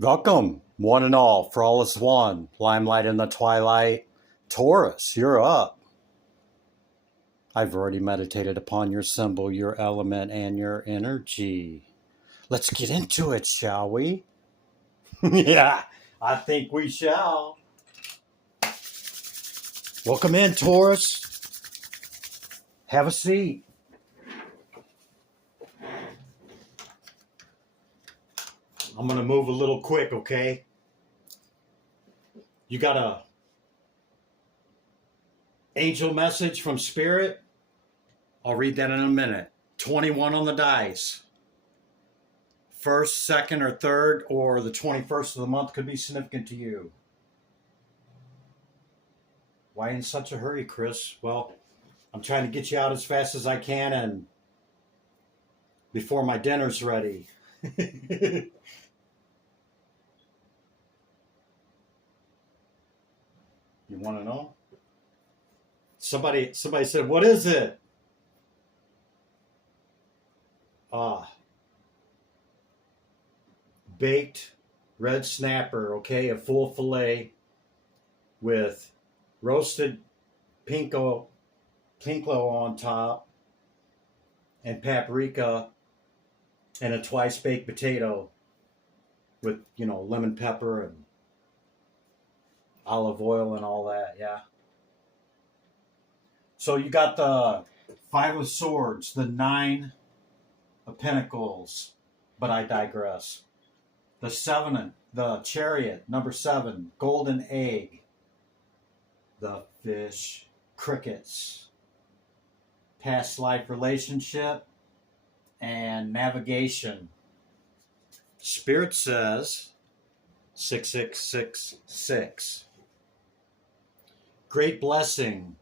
Welcome, one and all, for all is one. Limelight in the twilight. Taurus, you're up. I've already meditated upon your symbol, your element, and your energy. Let's get into it, shall we? Yeah, I think we shall. Welcome in, Taurus. Have a seat. I'm going to move a little quick, okay? You got a angel message from Spirit? I'll read that in a minute. 21 on the dice. First, second, or third, or the 21st of the month could be significant to you. Why in such a hurry, Chris? Well, I'm trying to get you out as fast as I can and before my dinner's ready. You want to know? Somebody said, what is it? Baked red snapper, okay, a full fillet with roasted pinklo on top and paprika and a twice baked potato with, lemon pepper and olive oil and all that, yeah. So you got the Five of Swords, the Nine of Pentacles, but I digress. The Seven, the Chariot, number 7, Golden Egg, the Fish, Crickets, Past Life Relationship, and Navigation. Spirit says 6666. Great blessing.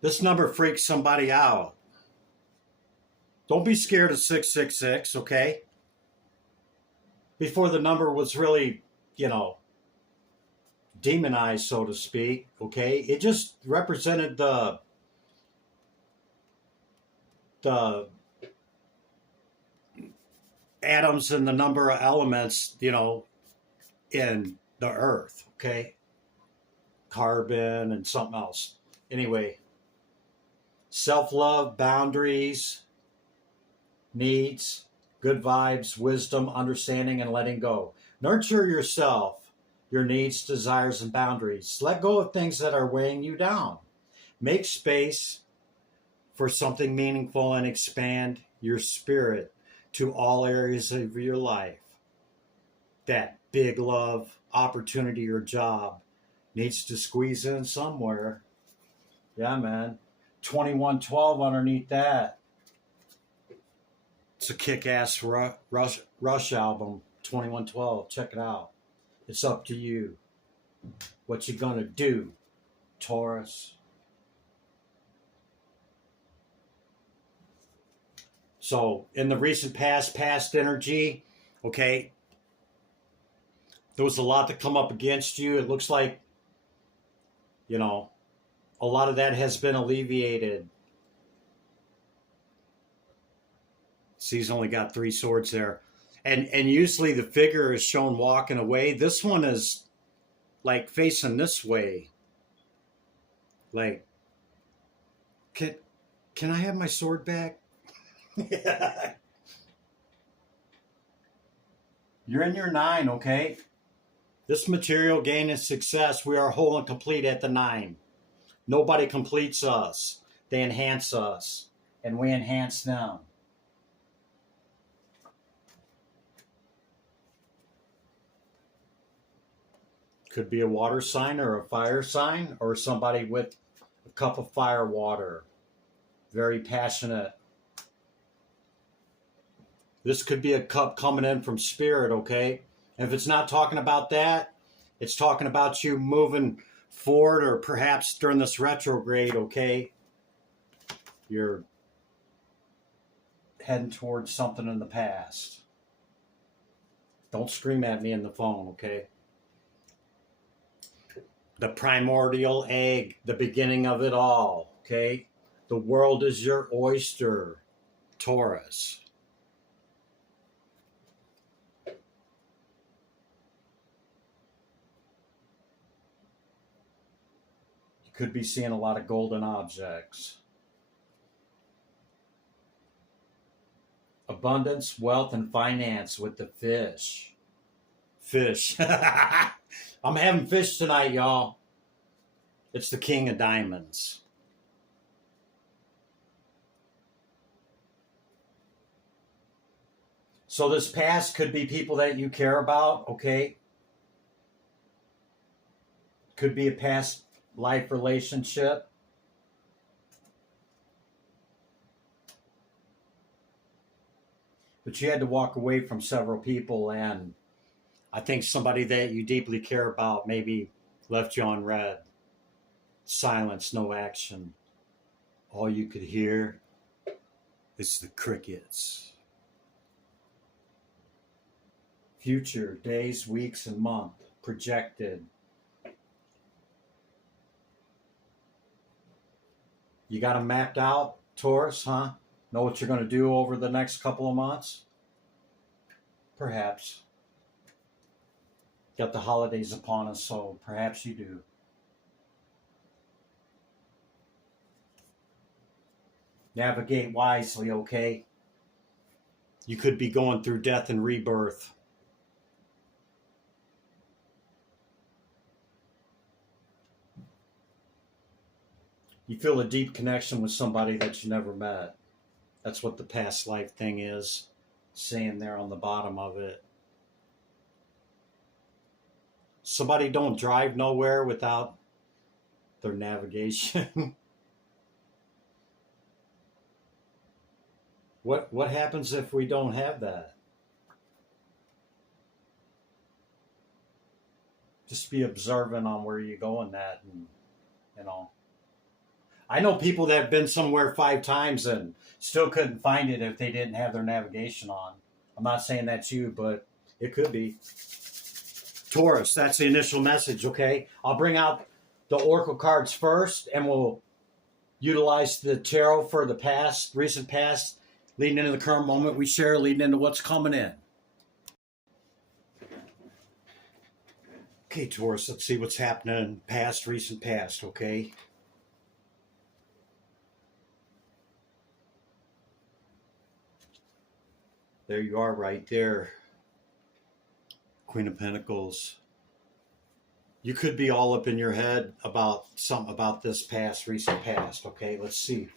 This number freaks somebody out. Don't be scared of 666, okay? Before the number was really, demonized, so to speak, okay? It just represented the atoms and the number of elements, in the earth, okay? Carbon and something else. Anyway, self-love, boundaries, needs, good vibes, wisdom, understanding, and letting go. Nurture yourself, your needs, desires, and boundaries. Let go of things that are weighing you down. Make space for something meaningful and expand your spirit to all areas of your life. That big love, opportunity, or job needs to squeeze in somewhere. Yeah, man. 2112 underneath that. It's a kick-ass Rush album, 2112. Check it out. It's up to you. What you gonna do, Taurus? So, in the recent past energy, okay, there was a lot that come up against you. It looks like, a lot of that has been alleviated. See, he's only got 3 swords there. And usually the figure is shown walking away. This one is like facing this way. Like, can I have my sword back? You're in your 9, okay? This material gain is success. We are whole and complete at the 9. Nobody completes us. They enhance us, and we enhance them. Could be a water sign or a fire sign or somebody with a cup of fire water. Very passionate. This could be a cup coming in from Spirit, okay? And if it's not talking about that, it's talking about you moving forward or perhaps during this retrograde, okay? You're heading towards something in the past. Don't scream at me in the phone, okay? The primordial egg, the beginning of it all, okay? The world is your oyster, Taurus. Could be seeing a lot of golden objects. Abundance, wealth, and finance with the fish. Fish. I'm having fish tonight, y'all. It's the King of Diamonds. So this past could be people that you care about, okay? Could be a past life relationship. But you had to walk away from several people, and I think somebody that you deeply care about maybe left you on red. Silence, no action. All you could hear is the crickets. Future, days, weeks, and month, projected. You got them mapped out, Taurus, huh? Know what you're going to do over the next couple of months? Perhaps. Got the holidays upon us, so perhaps you do. Navigate wisely, okay? You could be going through death and rebirth. You feel a deep connection with somebody that you never met. That's what the past life thing is, saying there on the bottom of it. Somebody don't drive nowhere without their navigation. What happens if we don't have that? Just be observant on where you're going at, and you know. I know people that have been somewhere 5 times and still couldn't find it if they didn't have their navigation on. I'm not saying that's you, but it could be. Taurus, that's the initial message, okay? I'll bring out the oracle cards first, and we'll utilize the tarot for the past, recent past, leading into the current moment we share, leading into what's coming in. Okay, Taurus, let's see what's happening past, recent past, okay? There you are right there. Queen of Pentacles. You could be all up in your head about something about this past, recent past, okay? Let's see.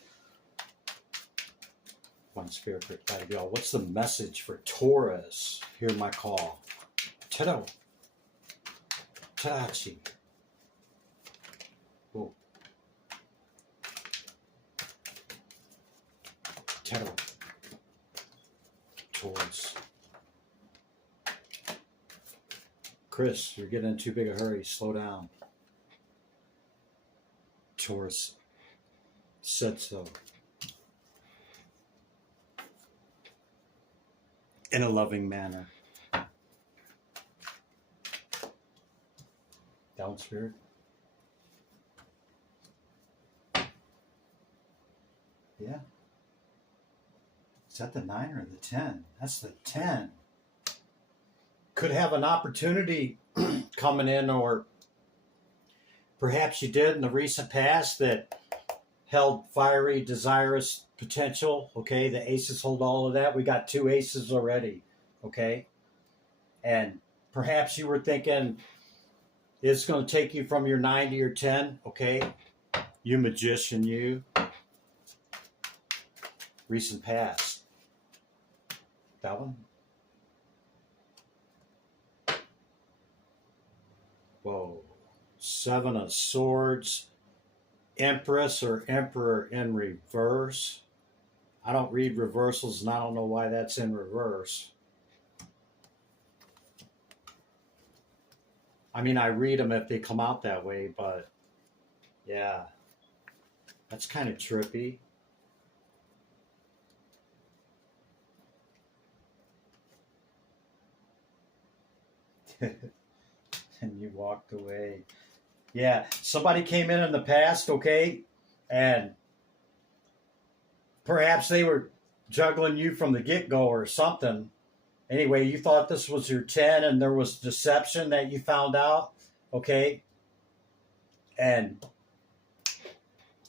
One spirit, gotta go. What's the message for Taurus? Hear my call. Tarot. Tarachi. Oh. Tarot. Taurus. Chris, you're getting in too big a hurry. Slow down. Taurus said so. In a loving manner. Down, Spirit. Yeah. Is that the 9 or the 10? That's the 10. Could have an opportunity coming in, or perhaps you did in the recent past that held fiery, desirous potential. Okay, the aces hold all of that. We got 2 aces already. Okay, and perhaps you were thinking it's going to take you from your 9 to your 10. Okay, you magician, you. Recent past. That one. Whoa. 7 of Swords. Empress or Emperor in reverse. I don't read reversals, and I don't know why that's in reverse. I mean, I read them if they come out that way, but yeah, that's kind of trippy. And you walked away. Yeah, somebody came in the past, okay, and perhaps they were juggling you from the get-go or something. Anyway, you thought this was your 10 and there was deception that you found out, okay? And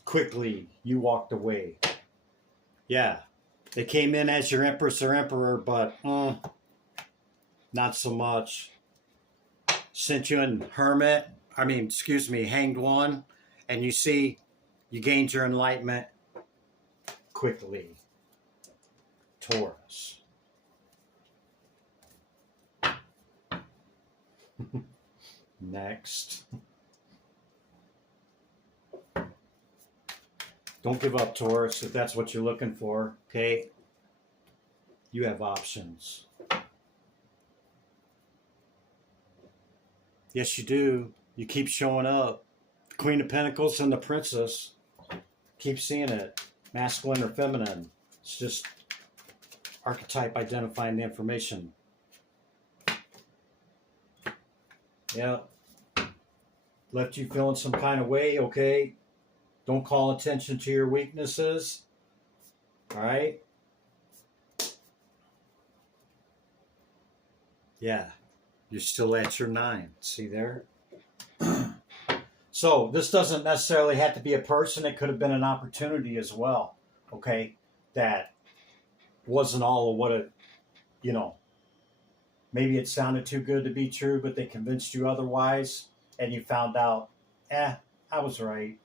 quickly you walked away. Yeah, they came in as your Empress or Emperor, but not so much. Sent you in Hermit, Hanged One, and you see, you gained your enlightenment quickly. Taurus. Next. Don't give up, Taurus, if that's what you're looking for, okay? You have options. Yes, you do. You keep showing up. The Queen of Pentacles and the Princess. Keep seeing it. Masculine or feminine. It's just archetype identifying the information. Yeah. Left you feeling some kind of way, okay? Don't call attention to your weaknesses. All right? Yeah. You're still at your 9. See there? So this doesn't necessarily have to be a person. It could have been an opportunity as well. Okay? That wasn't all of what it, maybe it sounded too good to be true, but they convinced you otherwise. And you found out, I was right.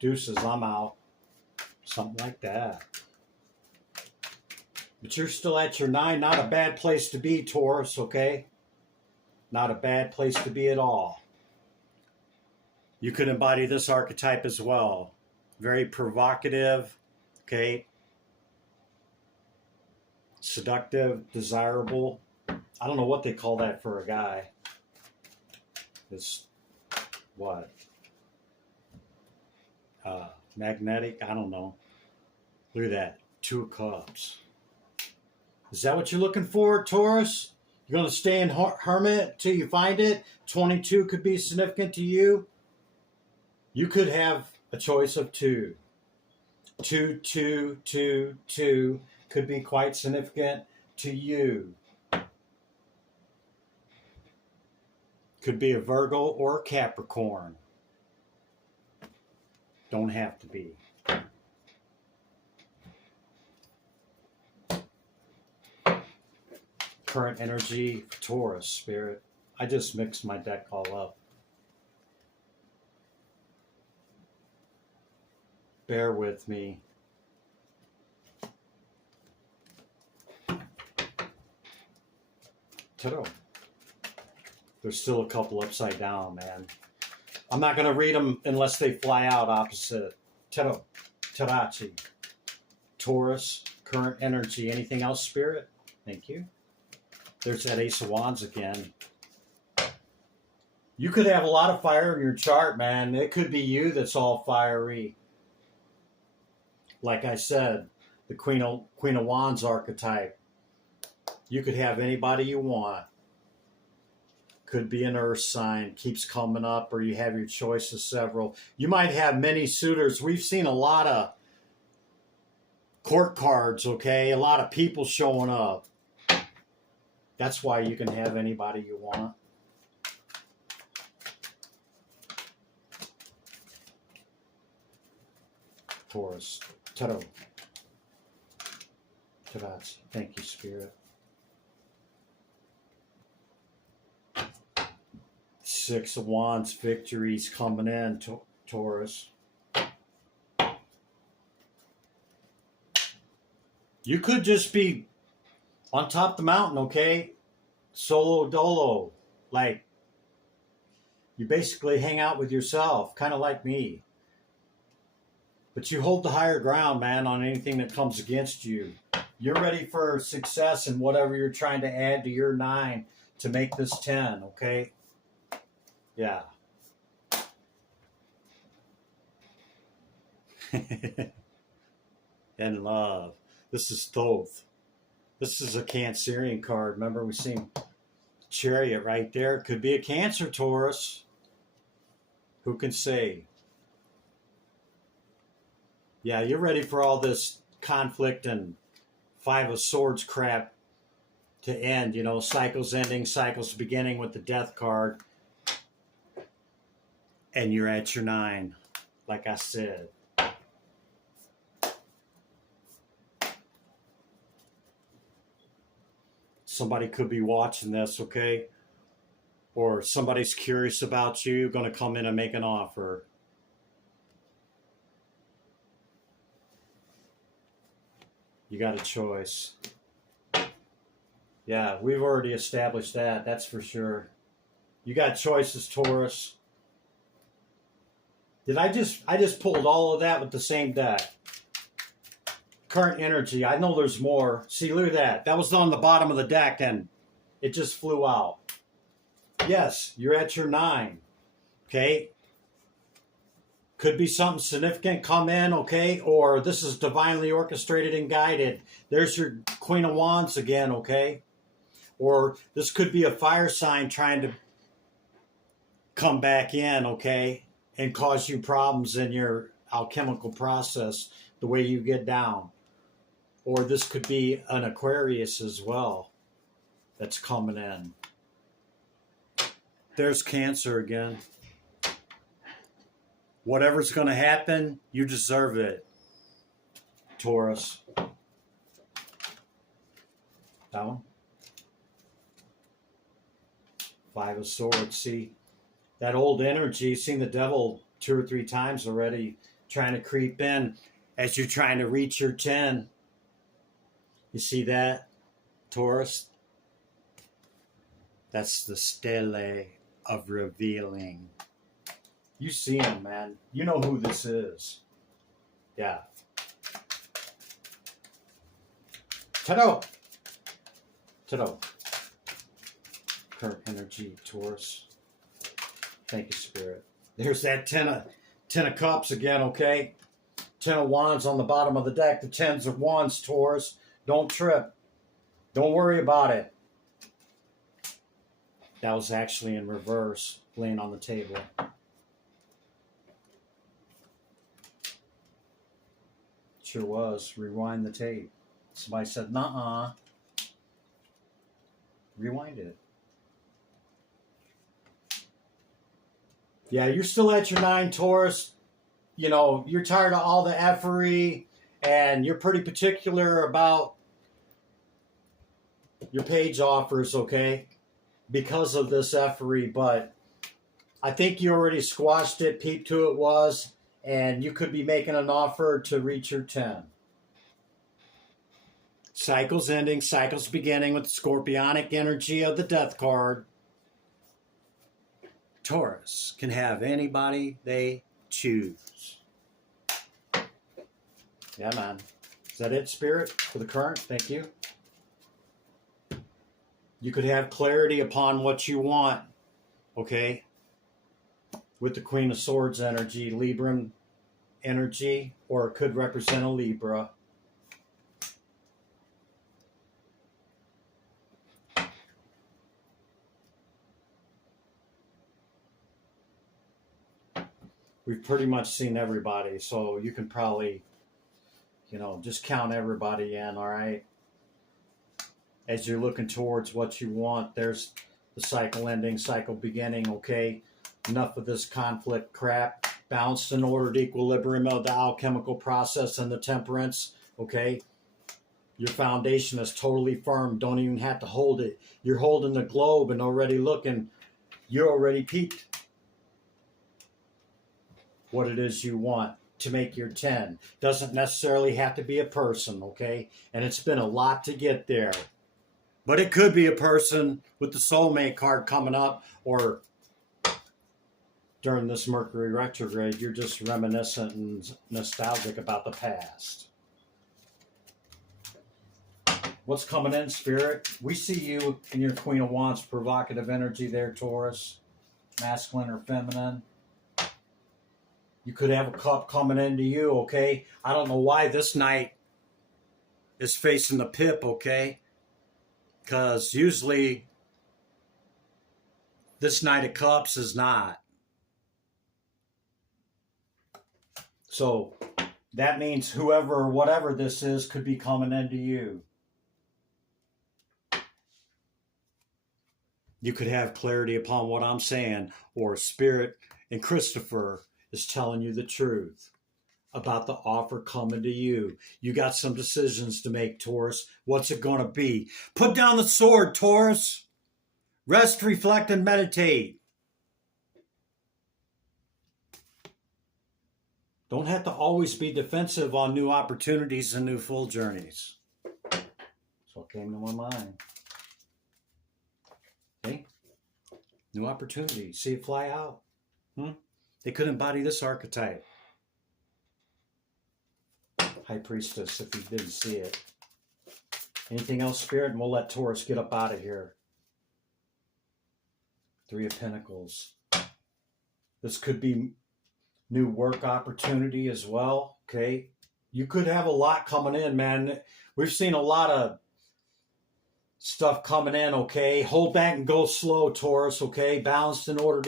Deuces, I'm out. Something like that. But you're still at your 9. Not a bad place to be, Taurus, okay? Not a bad place to be at all. You could embody this archetype as well. Very provocative, okay? Seductive, desirable. I don't know what they call that for a guy. It's what? Magnetic? I don't know. Look at that. 2 of Cups. Is that what you're looking for, Taurus? You're going to stay in Hermit till you find it? 22 could be significant to you. You could have a choice of 2. 2, 2, 2, 2 could be quite significant to you. Could be a Virgo or a Capricorn. Don't have to be. Current energy for Taurus, Spirit. I just mixed my deck all up. Bear with me. Tarot. There's still a couple upside down, man. I'm not going to read them unless they fly out opposite. Tarot. Tarachi. Taurus. Current energy. Anything else, Spirit? Thank you. There's that Ace of Wands again. You could have a lot of fire in your chart, man. It could be you that's all fiery. Like I said, the Queen of Wands archetype. You could have anybody you want. Could be an earth sign, keeps coming up, or you have your choice of several. You might have many suitors. We've seen a lot of court cards, okay? A lot of people showing up. That's why you can have anybody you want. Taurus. Tarot. Taurus. Thank you, Spirit. 6 of Wands, victories coming in, Taurus. You could just be on top of the mountain, okay? Solo dolo. Like, you basically hang out with yourself, kind of like me. But you hold the higher ground, man, on anything that comes against you. You're ready for success in whatever you're trying to add to your 9 to make this 10, okay? Yeah. And love. This is Thoth. This is a Cancerian card. Remember, we've seen Chariot right there. Could be a Cancer, Taurus. Who can say? Yeah, you're ready for all this conflict and 5 of Swords crap to end. Cycles ending, cycles beginning with the Death card. And you're at your 9. like I said. Somebody could be watching this, okay? Or somebody's curious about you, going to come in and make an offer. You got a choice. Yeah, we've already established that. That's for sure. You got choices, Taurus. I just pulled all of that with the same deck. Current energy. I know there's more. See, look at that. That was on the bottom of the deck and it just flew out. Yes, you're at your 9. Okay. Could be something significant come in, okay? Or this is divinely orchestrated and guided. There's your Queen of Wands again, okay? Or this could be a fire sign trying to come back in, okay? And cause you problems in your alchemical process, the way you get down. Or this could be an Aquarius as well that's coming in. There's Cancer again. Whatever's going to happen, you deserve it, Taurus. That one? 5 of Swords. See, that old energy, seen the devil 2 or 3 times already trying to creep in as you're trying to reach your 10. You see that, Taurus? That's the stele of revealing. You see him, man. You know who this is. Yeah. Tarot. Tarot. Current energy, Taurus. Thank you, Spirit. There's that 10 of Cups again, okay? 10 of Wands on the bottom of the deck. The 10s of Wands, Taurus. Don't trip. Don't worry about it. That was actually in reverse, laying on the table. Sure was. Rewind the tape. Somebody said, nuh-uh. Rewind it. Yeah, you're still at your 9, Taurus. You know, you're tired of all the effery, and you're pretty particular about your page offers, okay? Because of this effery, but I think you already squashed it, peeped who it was, and you could be making an offer to reach your 10. Cycles ending, cycles beginning with the scorpionic energy of the Death card. Taurus can have anybody they choose. Yeah, man. Is that it, Spirit, for the current? Thank you. You could have clarity upon what you want, okay? With the Queen of Swords energy, Libran energy, or it could represent a Libra. We've pretty much seen everybody, so you can probably, you know, just count everybody in, all right? As you're looking towards what you want, there's the cycle ending, cycle beginning, okay? Enough of this conflict crap. Balanced and ordered equilibrium of the alchemical process and the temperance, okay? Your foundation is totally firm. Don't even have to hold it. You're holding the globe and already looking. You're already peaked what it is you want to make your 10. Doesn't necessarily have to be a person, okay? And it's been a lot to get there. But it could be a person with the soulmate card coming up, or during this Mercury retrograde, you're just reminiscent and nostalgic about the past. What's coming in, Spirit? We see you in your Queen of Wands provocative energy there, Taurus. Masculine or feminine. You could have a cup coming into you, okay? I don't know why this night is facing the pip, okay? Because usually this Knight of Cups is not. So that means whoever or whatever this is could be coming into you. You could have clarity upon what I'm saying, or Spirit and Christopher is telling you the truth about the offer coming to you. You got some decisions to make, Taurus. What's it going to be? Put down the sword, Taurus. Rest, reflect, and meditate. Don't have to always be defensive on new opportunities and new full journeys. That's what came to my mind. Okay? New opportunity. See it fly out. They could embody this archetype. High Priestess, if you didn't see it. Anything else, Spirit? And we'll let Taurus get up out of here. Three of Pentacles. This could be new work opportunity as well. Okay? You could have a lot coming in, man. We've seen a lot of stuff coming in, okay? Hold back and go slow, Taurus, okay? Balanced and ordered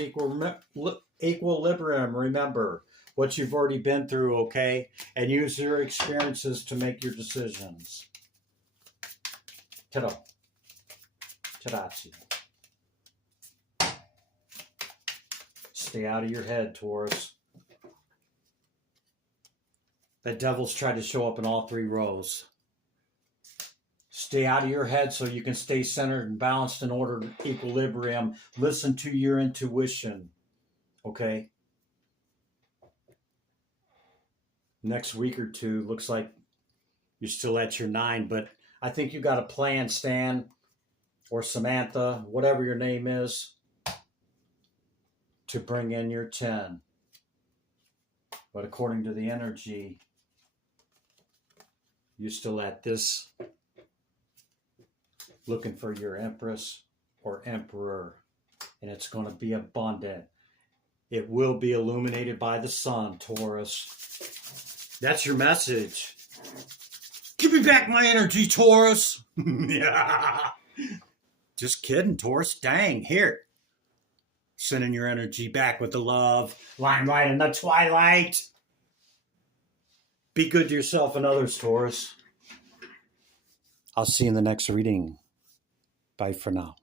equilibrium, remember what you've already been through, okay? And use your experiences to make your decisions. Ta-da. Ta-da. Stay out of your head, Taurus. The devil's tried to show up in all three rows. Stay out of your head so you can stay centered and balanced and ordered equilibrium. Listen to your intuition, okay? Next week or two, looks like you're still at your 9, but I think you got a plan, Stan, or Samantha, whatever your name is, to bring in your 10. But according to the energy, you're still at this, looking for your Empress or Emperor, and it's going to be abundant. It will be illuminated by the sun, Taurus. That's your message. Give me back my energy, Taurus. Yeah. Just kidding, Taurus. Dang, here. Sending your energy back with the love. Limelight in the twilight. Be good to yourself and others, Taurus. I'll see you in the next reading. Bye for now.